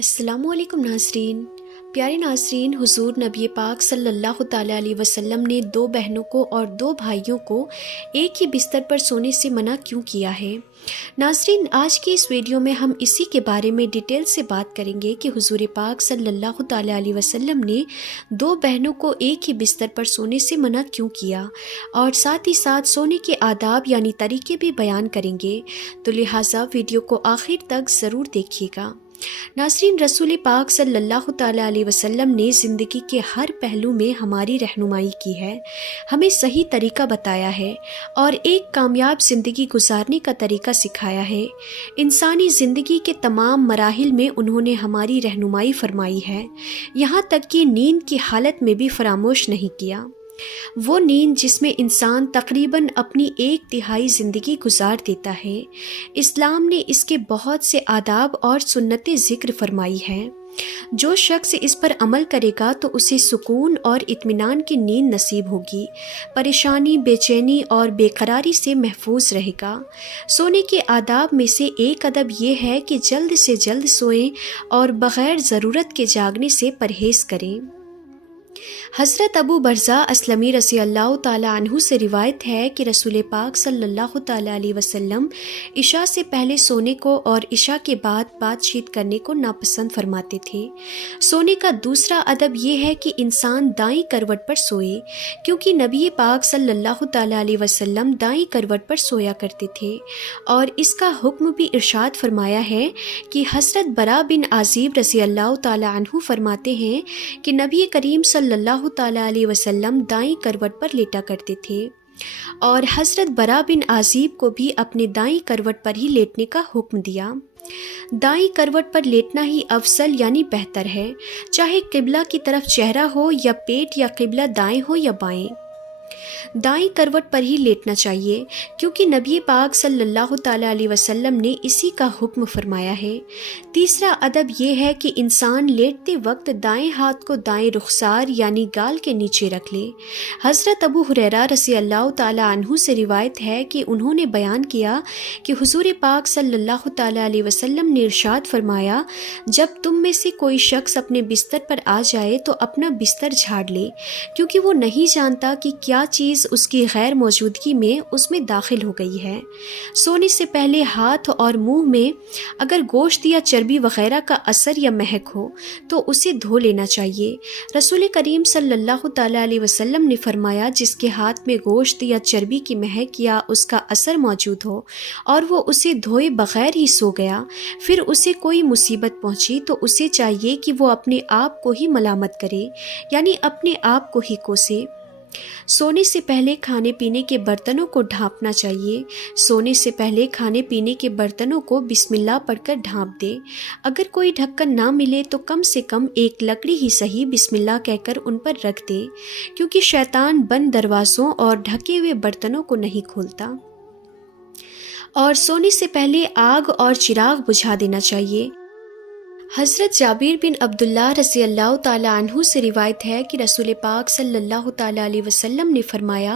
अस्सलामु अलैकुम नाज़रीन। प्यारे नाज़रीन, हुज़ूर नबी पाक सल्लल्लाहु ताला अलैहि वसल्लम ने दो बहनों को और दो भाइयों को एक ही बिस्तर पर सोने से मना क्यों किया है। नाज़रीन, आज की इस वीडियो में हम इसी के बारे में डिटेल से बात करेंगे कि हुज़ूर पाक सल्लल्लाहु ताला अलैहि वसल्लम ने दो बहनों को एक ही बिस्तर पर सोने से मना क्यों किया, और साथ ही साथ सोने के आदाब यानी तरीके भी बयान करेंगे। तो लिहाजा वीडियो को आखिर तक ज़रूर देखिएगा। नाज़रीन, रसूल पाक सल्लल्लाहु ताला अलैहि वसल्लम ने ज़िंदगी के हर पहलू में हमारी रहनुमाई की है, हमें सही तरीका बताया है और एक कामयाब ज़िंदगी गुजारने का तरीका सिखाया है। इंसानी ज़िंदगी के तमाम मराहिल में उन्होंने हमारी रहनुमाई फरमाई है, यहाँ तक कि नींद की हालत में भी फरामोश नहीं किया। वो नींद जिसमें इंसान तकरीबन अपनी 1/3 ज़िंदगी गुजार देता है। इस्लाम ने इसके बहुत से आदाब और सुन्नतें ज़िक्र फरमाई हैं। जो शख्स इस पर अमल करेगा तो उसे सुकून और इत्मीनान की नींद नसीब होगी, परेशानी, बेचैनी और बेकरारी से महफूज रहेगा। सोने के आदाब में से एक अदब ये है कि जल्द से जल्द सोएं और बग़ैर ज़रूरत के जागने से परहेज़ करें। हज़रत अबू बरज़ा अस्लमी रज़ी अल्लाह ताला अन्हु से रिवायत है कि रसूल पाक सल्लल्लाहु ताला अलैहि वसल्लम इशा से पहले सोने को और इशा के बाद बातचीत करने को नापसंद फरमाते थे। सोने का दूसरा अदब ये है कि इंसान दाईं करवट पर सोए, क्योंकि नबी पाक सल्लल्लाहु ताला अलैहि वसल्लम दाईं करवट पर सोया करते थे। और इसका हुक्म भी इरशाद फरमाया है कि हज़रत बरा बिन आज़िब रज़ी अल्लाह ताला अन्हु फरमाते हैं कि नबी करीम सल्लल्लाहु ताला अलैहि वसल्लम दाईं करवट पर लेटा करते थे, और हज़रत बरा बिन आज़िब को भी अपने दाईं करवट पर ही लेटने का हुक्म दिया। दाईं करवट पर लेटना ही अफसल यानी बेहतर है, चाहे किबला की तरफ चेहरा हो या पेट, या किबला दाएं हो या बाएं। दाईं करवट पर ही लेटना चाहिए, क्योंकि नबी पाक सल्लल्लाहु ताला अलैहि वसल्लम ने इसी का हुक्म फरमाया है। तीसरा अदब यह है कि इंसान लेटते वक्त दाएं हाथ को दाएं रुखसार यानी गाल के नीचे रख ले। हज़रत अबू हुरैरा रज़ी अल्लाह ताला अन्हु से रिवायत है कि उन्होंने बयान किया कि हुज़ूर पाक सल्लल्लाहु ताला अलैहि वसल्लम ने इरशाद फरमाया, जब तुम में से कोई शख्स अपने बिस्तर पर आ जाए तो अपना बिस्तर झाड़ ले, क्योंकि वो नहीं जानता कि क्या चीज़ उसकी गैर मौजूदगी में उसमें दाखिल हो गई है। सोने से पहले हाथ और मुंह में अगर गोश्त या चर्बी वगैरह का असर या महक हो तो उसे धो लेना चाहिए। रसूल करीम सल्लल्लाहु ताला अलैहि वसल्लम ने फरमाया, जिसके हाथ में गोश्त या चर्बी की महक या उसका असर मौजूद हो और वो उसे धोए बगैर ही सो गया, फिर उसे कोई मुसीबत पहुंची तो उसे चाहिए कि वो अपने आप को ही मलामत करे, यानी अपने आप को ही कोसे। सोने से पहले खाने पीने के बर्तनों को ढांपना चाहिए। सोने से पहले खाने पीने के बर्तनों को बिस्मिल्लाह पढ़कर ढांप दे। अगर कोई ढक्कन ना मिले तो कम से कम एक लकड़ी ही सही बिस्मिल्लाह कहकर उन पर रख दे, क्योंकि शैतान बंद दरवाज़ों और ढके हुए बर्तनों को नहीं खोलता। और सोने से पहले आग और चिराग बुझा देना चाहिए। हज़रत जाबिर बिन अब्दुल्लाह रज़ी अल्लाह ताला अन्हु से रिवायत है कि रसूल पाक सल्लल्लाहु ताला अलैहि वसल्लम ने फरमाया,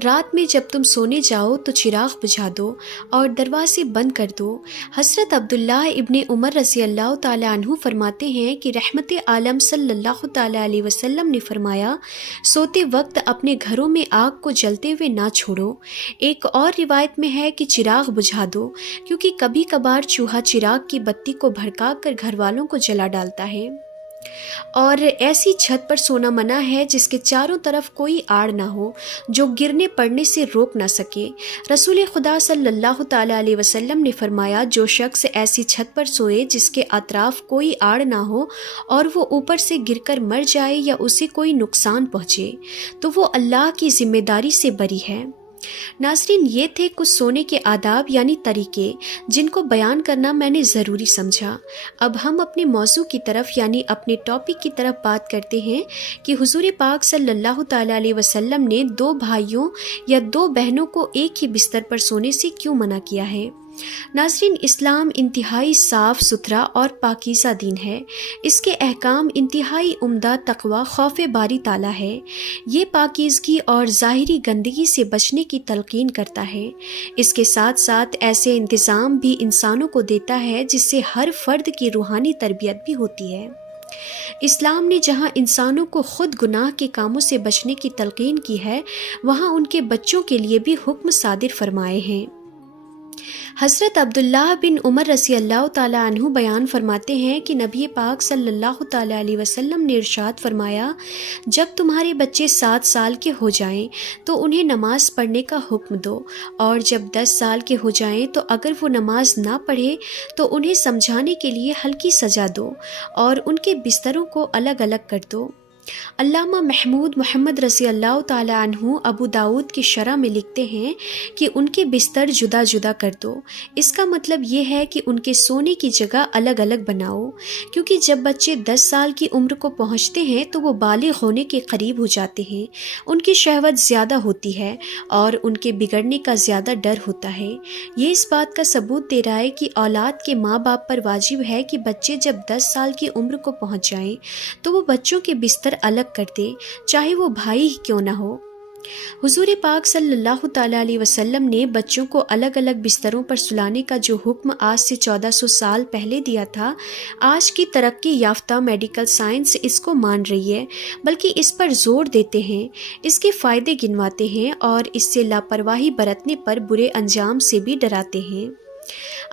रात में जब तुम सोने जाओ तो चिराग बुझा दो और दरवाजे बंद कर दो। हज़रत अब्दुल्लाह इब्ने उमर रज़ी अल्लाह ताला अन्हु फरमाते हैं कि रहमत आलम सल्लल्लाहु ताला अलैहि वसल्लम ने फरमाया, सोते वक्त अपने घरों में आग को जलते हुए ना छोड़ो। एक और रिवायत में है कि चिराग बुझा दो, क्योंकि कभी कभार चूहा चिराग की बत्ती को भड़का कर घर वालों को जला डालता है। और ऐसी छत पर सोना मना है जिसके चारों तरफ कोई आड़ ना हो, जो गिरने पड़ने से रोक ना सके। रसूल खुदा सल्लल्लाहु ताला अलैहि वसल्लम ने फरमाया, जो शख्स ऐसी छत पर सोए जिसके अतराफ कोई आड़ ना हो और वो ऊपर से गिरकर मर जाए या उसे कोई नुकसान पहुँचे, तो वो अल्लाह की जिम्मेदारी से बरी है। नाज़रीन, ये थे कुछ सोने के आदाब यानी तरीके जिनको बयान करना मैंने ज़रूरी समझा। अब हम अपने मौजू की तरफ यानी अपने टॉपिक की तरफ बात करते हैं कि हुज़ूर पाक सल्लल्लाहु ताला अलैहि वसल्लम ने दो भाइयों या दो बहनों को एक ही बिस्तर पर सोने से क्यों मना किया है। ناظرین، اسلام انتہائی صاف ستھرا اور پاکیزہ دین ہے۔ اس کے احکام انتہائی عمدہ، تقوی، خوف باری تعالیٰ ہے۔ یہ پاکیزگی اور ظاہری گندگی سے بچنے کی تلقین کرتا ہے۔ اس کے ساتھ ساتھ ایسے انتظام بھی انسانوں کو دیتا ہے جس سے ہر فرد کی روحانی تربیت بھی ہوتی ہے۔ اسلام نے جہاں انسانوں کو خود گناہ کے کاموں سے بچنے کی تلقین کی ہے، وہاں ان کے بچوں کے لیے بھی حکم صادر فرمائے ہیں۔ حضرت عبداللہ بن عمر رضی اللہ تعالیٰ عنہ بیان فرماتے ہیں کہ نبی پاک صلی اللہ تعالیٰ علیہ وسلم نے ارشاد فرمایا، جب تمہارے بچے 7 سال کے ہو جائیں تو انہیں نماز پڑھنے کا حکم دو، اور جب 10 سال کے ہو جائیں تو اگر وہ نماز نہ پڑھے تو انہیں سمجھانے کے لیے ہلکی سزا دو اور ان کے بستروں کو الگ الگ کر دو۔ علامہ محمود محمد رضی اللہ تعالیٰ عنہ ابو داود کی شرح میں لکھتے ہیں کہ ان کے بستر جدا جدا کر دو۔ اس کا مطلب یہ ہے کہ ان کے سونے کی جگہ الگ الگ بناؤ، کیونکہ جب بچے 10 سال کی عمر کو پہنچتے ہیں تو وہ بالغ ہونے کے قریب ہو جاتے ہیں، ان کی شہوت زیادہ ہوتی ہے اور ان کے بگڑنے کا زیادہ ڈر ہوتا ہے۔ یہ اس بات کا ثبوت دے رہا ہے کہ اولاد کے ماں باپ پر واجب ہے کہ بچے جب 10 سال کی عمر کو پہنچ جائیں تو وہ بچوں کے بستر الگ کر دے، چاہے وہ بھائی ہی کیوں نہ ہو۔ حضور پاک صلی اللہ تعالیٰ علیہ وسلم نے بچوں کو الگ الگ بستروں پر سلانے کا جو حکم آج سے 1400 سال پہلے دیا تھا، آج کی ترقی یافتہ میڈیکل سائنس اس کو مان رہی ہے، بلکہ اس پر زور دیتے ہیں، اس کے فائدے گنواتے ہیں اور اس سے لاپرواہی برتنے پر برے انجام سے بھی ڈراتے ہیں۔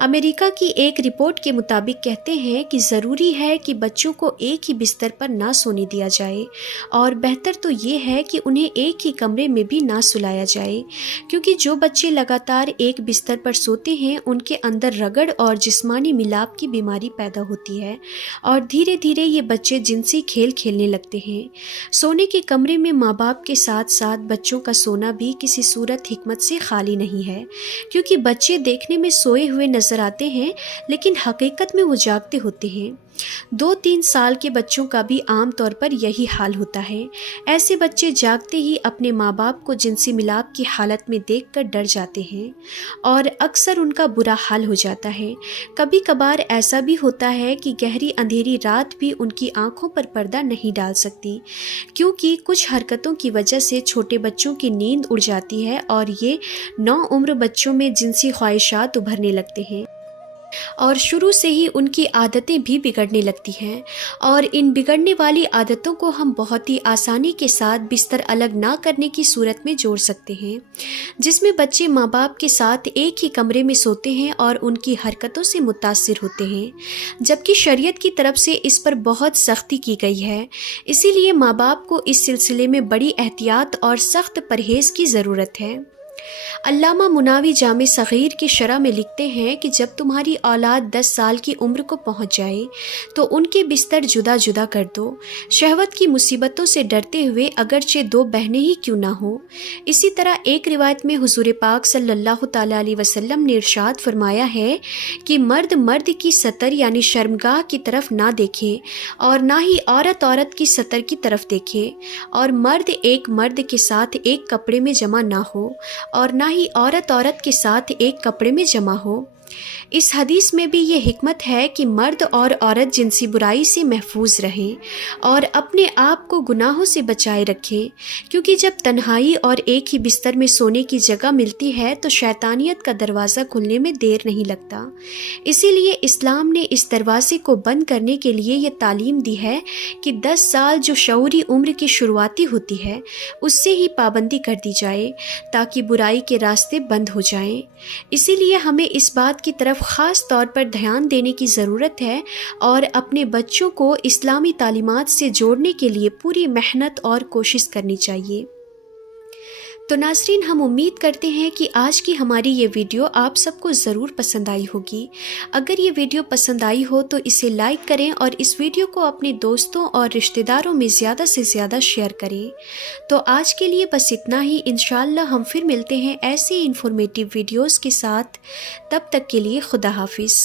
امریکہ کی ایک رپورٹ کے مطابق کہتے ہیں کہ ضروری ہے کہ بچوں کو ایک ہی بستر پر نہ سونے دیا جائے، اور بہتر تو یہ ہے کہ انہیں ایک ہی کمرے میں بھی نہ سلایا جائے، کیونکہ جو بچے لگاتار ایک بستر پر سوتے ہیں ان کے اندر رگڑ اور جسمانی ملاپ کی بیماری پیدا ہوتی ہے، اور دھیرے دھیرے یہ بچے جنسی کھیل کھیلنے لگتے ہیں۔ سونے کے کمرے میں ماں باپ کے ساتھ ساتھ بچوں کا سونا بھی کسی صورت حکمت سے خالی نہیں ہے، کیونکہ بچے دیکھنے میں سوئے ہوئے نظر آتے ہیں لیکن حقیقت میں وہ جاگتے ہوتے ہیں۔ 2-3 سال کے بچوں کا بھی عام طور پر یہی حال ہوتا ہے۔ ایسے بچے جاگتے ہی اپنے ماں باپ کو جنسی ملاپ کی حالت میں دیکھ کر ڈر جاتے ہیں اور اکثر ان کا برا حال ہو جاتا ہے۔ کبھی کبھار ایسا بھی ہوتا ہے کہ گہری اندھیری رات بھی ان کی آنکھوں پر پردہ نہیں ڈال سکتی، کیونکہ کچھ حرکتوں کی وجہ سے چھوٹے بچوں کی نیند اڑ جاتی ہے اور یہ نوعمر بچوں میں جنسی خواہشات ابھرنے لگتے ہیں، اور شروع سے ہی ان کی عادتیں بھی بگڑنے لگتی ہیں، اور ان بگڑنے والی عادتوں کو ہم بہت ہی آسانی کے ساتھ بستر الگ نہ کرنے کی صورت میں جوڑ سکتے ہیں، جس میں بچے ماں باپ کے ساتھ ایک ہی کمرے میں سوتے ہیں اور ان کی حرکتوں سے متاثر ہوتے ہیں، جبکہ شریعت کی طرف سے اس پر بہت سختی کی گئی ہے۔ اسی لیے ماں باپ کو اس سلسلے میں بڑی احتیاط اور سخت پرہیز کی ضرورت ہے۔ علامہ مناوی جامع صغیر کی شرح میں لکھتے ہیں کہ جب تمہاری اولاد 10 سال کی عمر کو پہنچ جائے تو ان کے بستر جدا جدا کر دو، شہوت کی مصیبتوں سے ڈرتے ہوئے، اگرچہ 2 بہنیں ہی کیوں نہ ہوں۔ اسی طرح ایک روایت میں حضور پاک صلی اللہ تعالیٰ علیہ وسلم نے ارشاد فرمایا ہے کہ مرد مرد کی ستر یعنی شرمگاہ کی طرف نہ دیکھے، اور نہ ہی عورت عورت کی ستر کی طرف دیکھے، اور مرد ایک مرد کے ساتھ ایک کپڑے میں جمع نہ ہو، اور نہ ہی عورت عورت کے ساتھ ایک کپڑے میں جمع ہو۔ اس حدیث میں بھی یہ حکمت ہے کہ مرد اور عورت جنسی برائی سے محفوظ رہیں اور اپنے آپ کو گناہوں سے بچائے رکھیں، کیونکہ جب تنہائی اور ایک ہی بستر میں سونے کی جگہ ملتی ہے تو شیطانیت کا دروازہ کھلنے میں دیر نہیں لگتا۔ اسی لیے اسلام نے اس دروازے کو بند کرنے کے لیے یہ تعلیم دی ہے کہ 10 سال جو شعوری عمر کی شروعاتی ہوتی ہے اس سے ہی پابندی کر دی جائے تاکہ برائی کے راستے بند ہو جائیں۔ اسی لیے ہمیں اس بات کی طرف خاص طور پر دھیان دینے کی ضرورت ہے اور اپنے بچوں کو اسلامی تعلیمات سے جوڑنے کے لیے پوری محنت اور کوشش کرنی چاہیے۔ تو ناظرین، ہم امید کرتے ہیں کہ آج کی ہماری یہ ویڈیو آپ سب کو ضرور پسند آئی ہوگی۔ اگر یہ ویڈیو پسند آئی ہو تو اسے لائک کریں اور اس ویڈیو کو اپنے دوستوں اور رشتہ داروں میں زیادہ سے زیادہ شیئر کریں۔ تو آج کے لیے بس اتنا ہی، انشاءاللہ ہم پھر ملتے ہیں ایسی انفارمیٹیو ویڈیوز کے ساتھ۔ تب تک کے لیے خدا حافظ۔